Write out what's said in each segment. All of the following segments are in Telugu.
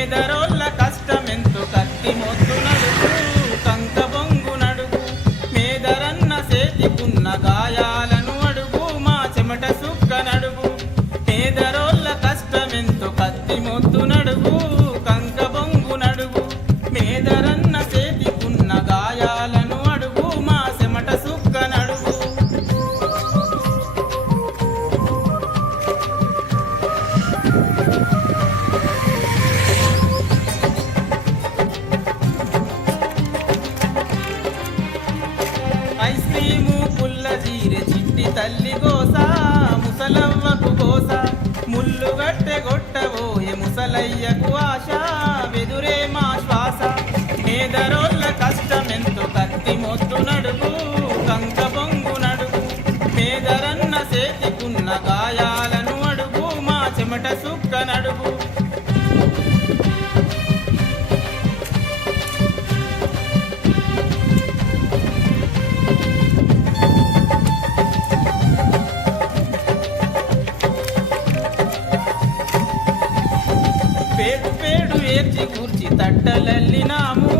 పేదరోళ్ళ కష్టమెంతో కత్తి మొత్తు నడుగు కంక బొంగు నడుగు మేదరన్న సేతికున్న గాయాలను అడుగు మా చెమట సుక్క నడుగు. పేదరోళ్ళ కష్టమెంతో తల్లి గోస ముసలవ్వకు గోస ముళ్ళు గట్టె గొట్టబోయే ముసలయ్యకు ఆశ వెదురే మా శ్వాస. పేదరోళ్ళ కష్టమెంతో కత్తి మొత్తు నడుగు కంక బొంగు నడుగు పేదరన్న సేతికున్న గాయాలను అడుగు మా చెమట సుక్క నడుగు పేడు ఏర్చి కూర్చి తట్టలల్లినాము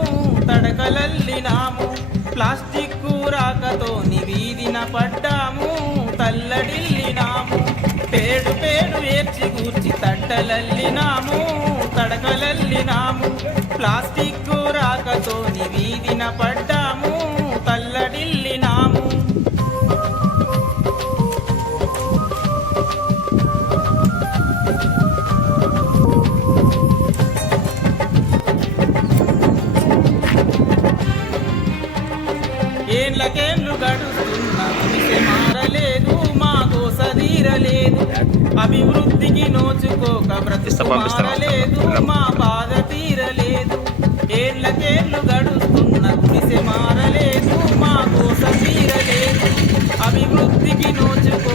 తడకలల్లినాము. ప్లాస్టిక్ రాకతో నివీదిన పడ్డాము తల్లడిల్లినాము. పేడు పేడు ఏర్చి కూర్చి తట్టలల్లినాము తడకలల్లినాము. ప్లాస్టిక్ రాకతో ఏళ్ళకేళ్ళు గడుస్తున్న గుడిసె మారలేదు మా తీరలేదు. అభివృద్ధికి నోచుకోక బ్రతుకు మారలేదు మా బాధ తీరలేదు. ఏళ్ళకేళ్ళు గడుస్తున్న గుడిసె మారలేదు మా కోస తీరలేదు. అభివృద్ధికి మారలేదు